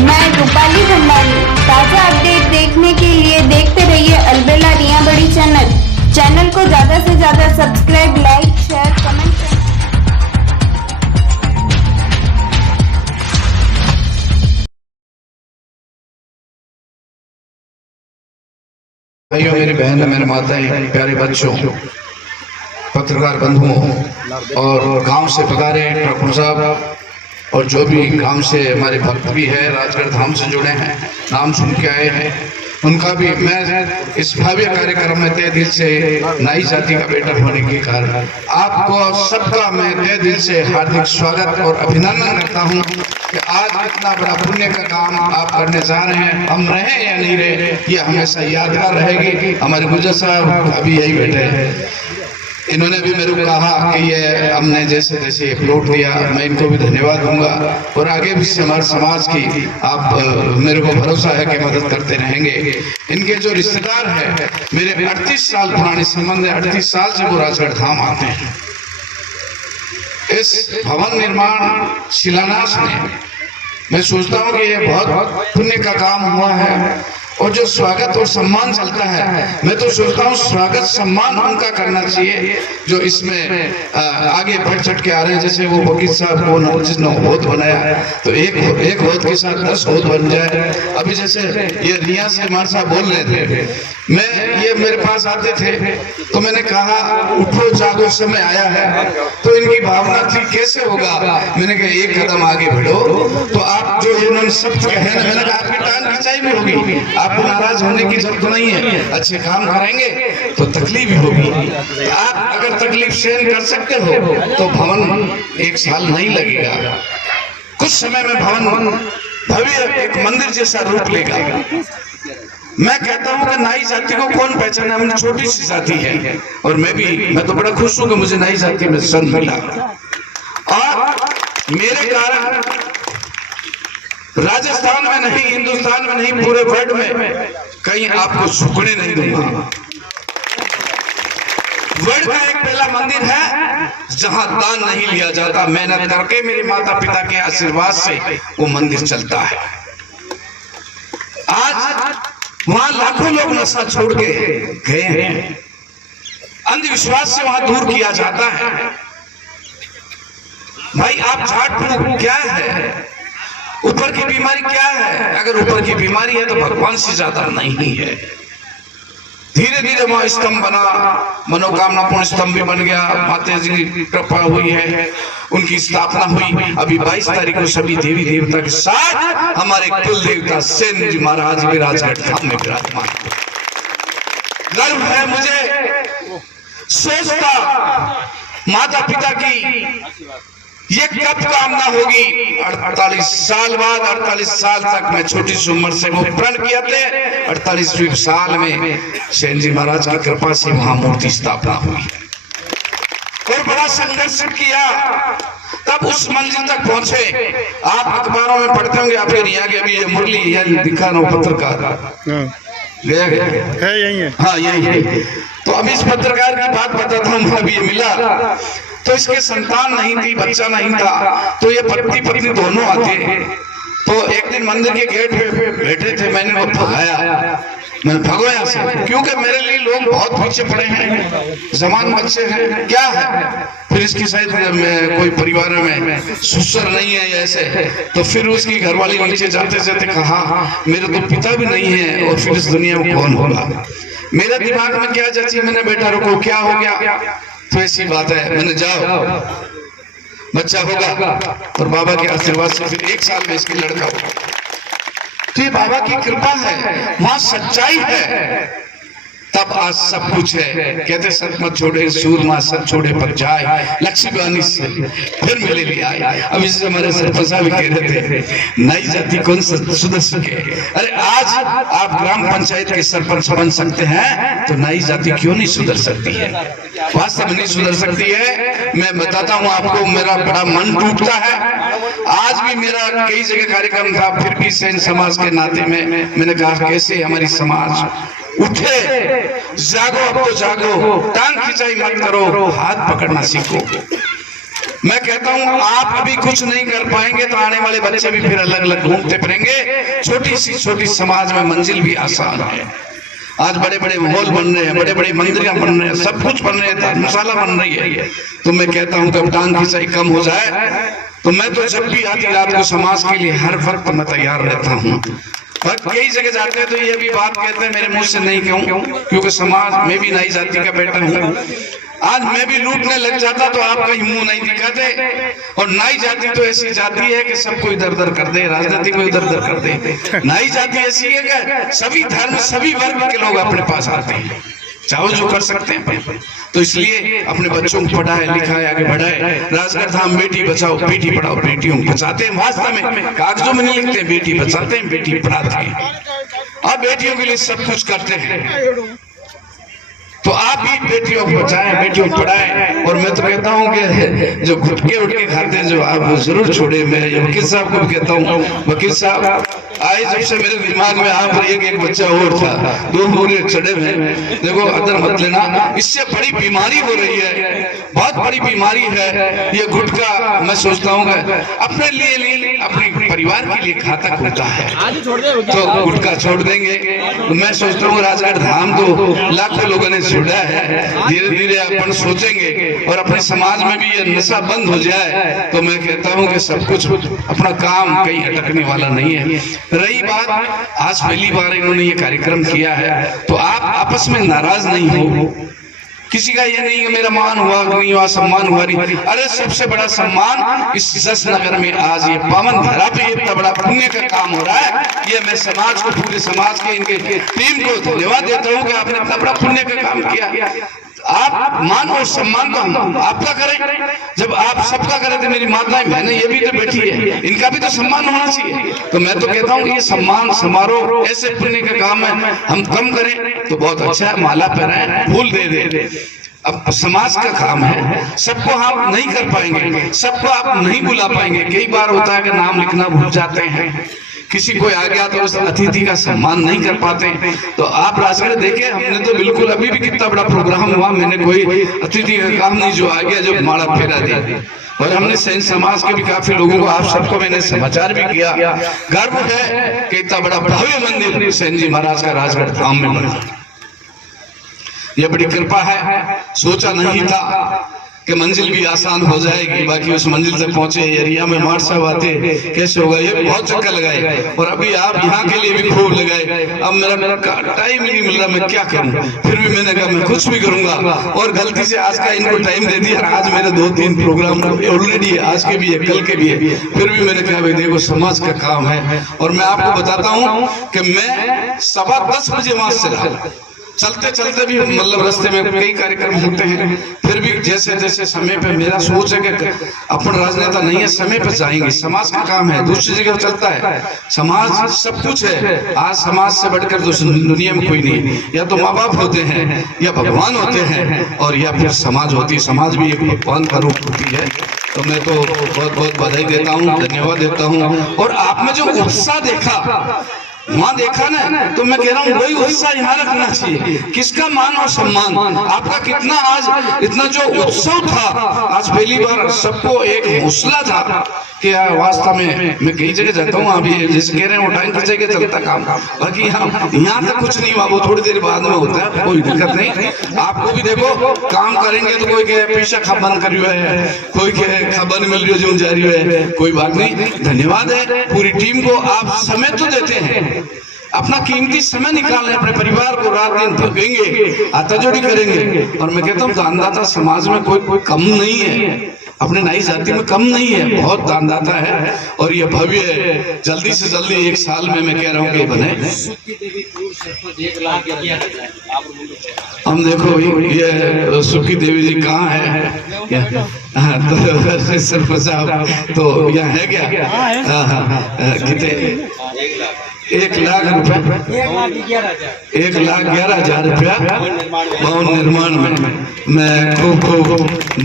मैं रूपाली भंडारी। ताज़ा अपडेट देखने के लिए देखते रहिए अलबेला रिया बड़ी चैनल को ज़्यादा से ज़्यादा सब्सक्राइब, लाइक, शेयर, कमेंट करें। भाइयों, मेरी बहन, मेरे माताएं, प्यारे बच्चों, पत्रकार बंधुओं और गांव से पधारे ठाकुर साहब और जो भी गांव से हमारे भक्त भी है, राजगढ़ धाम से जुड़े हैं, नाम सुन के आए हैं, उनका भी मैं इस भव्य कार्यक्रम में तहे दिल से नाई जाति का बेटा होने के कारण आपको सबका मैं तहे दिल से हार्दिक स्वागत और अभिनंदन करता हूं कि आज इतना बड़ा पुण्य का काम आप करने जा रहे हैं। हम रहे या नहीं रहे, ये हमेशा यादगार रहेगी। हमारे गुजर साहब अभी यही बैठे हैं, इन्होंने भी मेरे को कहा कि ये हमने जैसे जैसे प्लॉट दिया, मैं इनको भी धन्यवाद दूंगा और आगे भी हमारे समाज की आप मेरे को भरोसा है कि मदद करते रहेंगे। इनके जो रिश्तेदार हैं, मेरे 38 साल पुराने संबंध है, 38 साल से वो राजगढ़ धाम आते हैं। इस भवन निर्माण शिलान्यास में मैं सोचता हूँ कि ये बहुत पुण्य का काम हुआ है और जो स्वागत और सम्मान चलता है, मैं तो सोचता हूँ स्वागत सम्मान उनका करना चाहिए जो इसमें आगे बढ़ चढ़ के आ रहे हैं। जैसे वो वकील साहब को जिसने होद बनाया, तो एक होद के साथ 10 होद बन जाए। अभी जैसे ये रिया से हमारे साहब बोल रहे थे, ये मेरे पास आते थे तो मैंने कहा उठो जागो समय आया है, तो इनकी भावना थी कैसे होगा। मैंने कहा एक कदम आगे बढ़ो, तो आप जो इन्होंने सब कहे ना, मैंने कहा आपकी टांग खिंचाई भी होगी, आपको नाराज होने की जरूरत नहीं है। अच्छे काम करेंगे तो तकलीफ भी होगी, आप अगर तकलीफ सहन कर सकते हो तो भवन 1 साल नहीं लगेगा, कुछ समय में भवन भव्य एक मंदिर जैसा रूप लेगा। मैं कहता हूं कि नाई जाति को कौन पहचाने, हम छोटी सी जाति है और मैं तो बड़ा खुश हूं कि मुझे नाई जाति में सन मिला और मेरे कारण राजस्थान में नहीं, हिंदुस्तान में नहीं, पूरे वर्ल्ड में कहीं आपको झुकने नहीं दूंगा। वर्ल्ड का एक पहला मंदिर है जहां दान नहीं लिया जाता, मेहनत करके मेरे माता पिता के आशीर्वाद से वो मंदिर चलता है। आज वहां लाखों लोग नशा छोड़ के गए हैं, अंधविश्वास से वहां दूर किया जाता है। भाई आप झाड़ फूक क्या है, ऊपर की बीमारी क्या है? अगर ऊपर की बीमारी है तो भगवान से ज्यादा नहीं है। धीरे धीरे वहां स्तंभ बना, मनोकामना पूर्ण स्तंभ भी बन गया, माता जी की कृपा हुई है, उनकी स्थापना हुई। अभी 22 तारीख को सभी देवी देवता के साथ हमारे कुल देवता सेन जी महाराज भी राजगढ़ धाम में विराजमान। गर्व है मुझे, सोचता माता पिता की ये कब कामना होगी। 48 साल बाद, 48 साल तक मैं छोटी सी उम्र से वो प्रण किए थे, 48वें साल में सेन जी महाराज की कृपा से वहां मूर्ति स्थापना हुई और बड़ा संघर्ष किया, तब उस मंजिल तक पहुंचे। आप अखबारों में पढ़ते होंगे, आपके रिया के अभी ये मुरली यही दिखा रहा हूं, पत्रकार गया है यही है, हाँ यही है। तो अभी इस पत्रकार की बात बताता हूँ, अभी ये मिला तो इसके संतान नहीं थी, बच्चा नहीं था, तो ये पति पत्नी दोनों आते। तो एक दिन मंदिर के गेट पे बैठे थे, मैंने वो भगाया, मैं भगो यहाँ से, क्योंकि मेरे लिए लोग बहुत पीछे पड़े हैं, जवान बच्चे हैं, क्या है। फिर इसकी शायद कोई परिवार में ससुर नहीं है ऐसे, तो फिर उसकी घरवाली नीचे जाते जाते कहा मेरे तो पिता भी नहीं है और फिर इस दुनिया में कौन होगा। मेरे दिमाग में क्या जची, मैंने बेटा रुको क्या हो गया, तो ऐसी बात है, मैंने जाओ बच्चा होगा और बाबा के आशीर्वाद से फिर 1 साल में इसकी लड़का होगा। तो ये बाबा की कृपा है, वहां सच्चाई है, तब आज सब कुछ है। कहते सच मत छोड़े सूरमा, सच छोड़े पर जाए, लक्ष्मी बानी से फिर मिले ले आए। अब इससे हमारे सरपंच भी कह रहे थे नई जाति कौन सुधर सके। अरे आज आप ग्राम पंचायत के सरपंच बन सकते हैं तो नई जाति क्यों नहीं सुधर सकती है? वास्तव में नहीं सुधर सकती है। मैं बताता हूँ आपको, मेरा बड़ा मन टूटता है। आज भी मेरा कई जगह कार्यक्रम था, फिर भी सेन समाज के नाते में मैंने कहा कैसे हमारी समाज उठे, जागो, अब तो जागो, टांग खिंचाई मत करो, हाथ पकड़ना सीखो। मैं कहता हूं आप अभी कुछ नहीं कर पाएंगे तो आने वाले बच्चे भी फिर अलग अलग घूमते फिरेंगे। छोटी समाज में मंजिल भी आसान है। आज बड़े बड़े महल बन रहे हैं, बड़े बड़े मंदिर बन रहे हैं, सब कुछ बन रहे हैं, धर्मशाला बन रही है। तो मैं कहता हूं कब टांग खिंचाई कम हो जाए तो मैं तो जब भी आधी रात को समाज के लिए हर वक्त मैं तैयार रहता हूँ। पर कई जगह जाते हैं तो ये भी बात कहते हैं, मेरे मुंह से नहीं कहूं क्योंकि समाज में भी नाई जाति का बेटा हूं। आज मैं भी लूटने लग जाता तो आप कहीं मुंह नहीं दिखाते। और नाई जाति तो ऐसी जाति है कि सबको इधर उधर कर दे, राजनीति को इधर उधर कर दे। नाई जाति ऐसी है कि सभी धर्म सभी वर्ग के लोग अपने पास आते हैं, चाहो जो कर सकते हैं। तो इसलिए अपने बच्चों को पढ़ाए लिखाए आगे बढ़ाए। राजगढ़ धाम बेटी बचाओ बेटी पढ़ाओ, बेटियों को बचाते हैं वास्तव में, कागजों में नहीं लिखते हैं बेटी बचाते हैं बेटी पढ़ाते हैं और बेटियों के लिए सब कुछ करते हैं। तो आप भी बेटियों को बचाएं, बेटियों को पढ़ाएं। और मैं तो कहता हूं कि जो गुटके उटके खाते हैं जो आप जरूर छोड़े। मैं वकील साहब को भी कहता हूं, वकील साहब आए जब से मेरे दिमाग में आप एक बच्चा और था, 2 पूरे चढ़े हुए। देखो अदर मत लेना, इससे बड़ी बीमारी हो रही है, बहुत बड़ी बीमारी है ये गुटखा। मैं सोचता हूँ अपने लिए अपने परिवार के लिए घातक होता है, तो गुटखा छोड़ देंगे। तो मैं सोचता हूँ राजगढ़ धाम तो लाखों लोगों ने छोड़ा है, धीरे धीरे अपन सोचेंगे और अपने समाज में भी ये नशा बंद हो जाए तो मैं कहता हूँ कि सब कुछ अपना काम कहीं अटकने वाला नहीं है। रही बात आज पहली बार इन्होंने ये कार्यक्रम किया है तो आप आपस में नाराज नहीं हो। किसी का ये नहीं कि मेरा मान हुआ नहीं हुआ, सम्मान हुआ नहीं। अरे सबसे बड़ा सम्मान इस जस नगर में आज ये पावन धरा पे इतना बड़ा पुण्य का काम हो रहा है। ये मैं समाज को, पूरे समाज के इनके टीम को धन्यवाद देता हूँ कि आपने इतना बड़ा पुण्य का काम किया। आप मान और सम्मान तो हम आपका करें, जब आप सबका करें तो मेरी माताएं बहनें ये भी तो बैठी है, इनका भी तो सम्मान होना चाहिए। तो मैं तो कहता हूँ ये सम्मान समारोह ऐसे पुण्य का काम है, हम कम करें तो बहुत अच्छा है। माला पहनाएं, फूल दे दे। अब समाज का काम है, सबको आप नहीं कर पाएंगे, सबको आप नहीं बुला पाएंगे। कई बार होता है कि नाम लिखना भूल जाते हैं, किसी कोई आ गया तो उस अतिथि का सम्मान नहीं कर पाते। तो आप राजगढ़ देखे, हमने तो बिल्कुल अभी भी कितना बड़ा प्रोग्राम हुआ, मैंने कोई अतिथि का काम नहीं जो आ गया जो माला फेरा दे। और हमने सैन समाज के भी काफी लोगों को, आप सबको मैंने समाचार भी किया। गर्व है कि इतना बड़ा भव्य मंदिर सैन जी महाराज का राजगढ़ धाम में बना। यह बड़ी कृपा है, सोचा नहीं था कि मंजिल भी आसान हो जाएगी। बाकी उस मंजिल तक पहुंचे एरिया में मार साहब आते कैसे होगा, ये बहुत चक्कर लगाए और अभी आप यहाँ के लिए भी खूब लगाए। अब मेरा टाइम नहीं मिल रहा, मैं क्या करूँ। फिर भी मैंने कहा मैं कुछ भी करूंगा और गलती से आज का इनको टाइम दे दिया। आज मेरे 2-3 प्रोग्राम ऑलरेडी है, आज के भी है कल के भी है। फिर भी मैंने कहा भाई देखो समाज का काम है। और मैं आपको बताता हूँ कि मैं 10:15 बजे वहां से रहा, चलते चलते भी मतलब रास्ते में कई कार्यक्रम होते हैं। फिर भी जैसे जैसे समय पे मेरा सोच है कि अपन राजनेता नहीं है, समय पे जाएंगे, समाज का काम है। दूसरी जगह चलता है, समाज सब कुछ है। आज समाज से बढ़कर तो दुनिया में कोई नहीं, या तो माँ बाप होते हैं या भगवान होते हैं और या फिर समाज होती है। समाज भी एक भगवान का रूप होती है। तो मैं तो बहुत बहुत बधाई देता हूँ, धन्यवाद देता हूँ। और आप में जो उत्साह देखा वहां देखा ना, तो मैं कह रहा हूँ वही उत्साह यहाँ रखना चाहिए। किसका मान और सम्मान, आपका कितना आज इतना जो उत्सव था, आज पहली बार सबको एक हौसला था कि वास्तव में मैं कई जगह जाता हूँ। अभी जैसे कह रहे हैं टाइम खींचे के चलता काम, बाकी यहाँ तक कुछ नहीं हुआ, वो थोड़ी देर बाद में होता है, कोई दिक्कत नहीं। आपको भी देखो काम करेंगे तो कोई के पैसा खबन कर रही है, कोई के खबर मिल रही है, जा रही है, कोई बात नहीं। धन्यवाद है पूरी टीम को, आप समय तो देते हैं, अपना कीमती समय निकालने, अपने परिवार को रात दिन भगेंगे, आताजोड़ी करेंगे। और मैं कहता हूँ दानदाता समाज में कोई कम नहीं है, अपने नाई जाति में कम नहीं है, बहुत दानदाता है। और ये भव्य जल्दी से जल्दी 1 साल में मैं कह रहा हूँ कि बने। हम देखो ये सुखी देवी जी कहाँ है, तो सरपंच साहब तो यहाँ है क्या? कितने 1 लाख रुपए, 1,11,000 रुपया भवन निर्माण में। मैं खूब खूब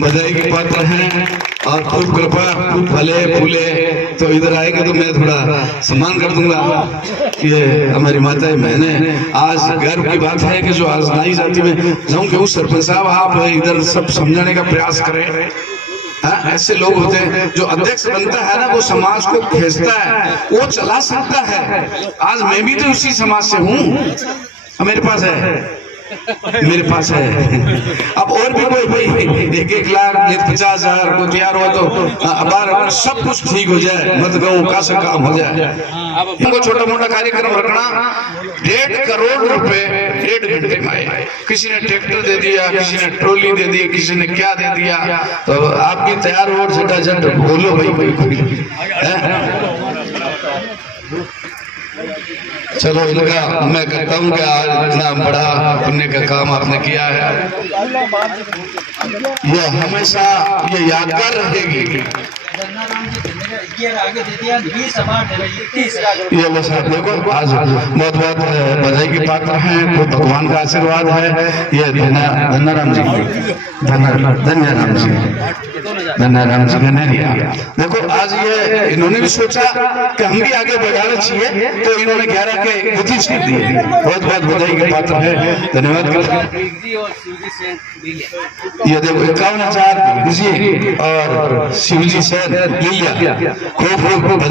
बधाई के पात्र हैं और खूब कृपा, खूब फले फूले। तो इधर आएंगे तो मैं थोड़ा सम्मान कर दूंगा। ये हमारी माताएं बहनें, आज गर्व की बात है कि जो आज नाई जाति में जाऊँ कि उस सरपंच साहब आप इधर सब समझाने का प्रयास करें। हाँ, ऐसे लोग होते हैं जो अध्यक्ष बनता है ना, वो समाज को खींचता है, वो चला सकता है। आज मैं भी तो उसी समाज से हूँ, मेरे पास है। अब और भी कोई 1-1 लाख 50,000 को तैयार हो तो अबार सब कुछ ठीक हो जाए, मत गो का से काम हो जाए। इनको छोटा मोटा कार्यक्रम रखना, 1.5 करोड़ रुपए 1.5 घंटे में आए। किसी ने ट्रैक्टर दे दिया, किसी ने ट्रॉली दे दी, किसी ने क्या दे दिया। तो आप भी तैयार हो, झटाझट बोलो भाई। चलो इनका मैं कहता हूँ कि आज इतना बड़ा पुण्य का काम आपने किया है, यह हमेशा ये यादगार रहेगी। ये लो साहब देखो, आज बहुत बहुत बधाई के पात्र हैं, तो भगवान का आशीर्वाद है। ये धन्याराम जी, धन्याराम जी कन्हैया। देखो आज ये इन्होंने भी सोचा कि हम भी आगे बढ़ाना चाहिए, तो इन्होंने 11 के 25 कर दिए। बहुत बहुत बधाई के पात्र है, धन्यवाद। ये देखो 51,000 और शिवजी से लिया, खूब खूब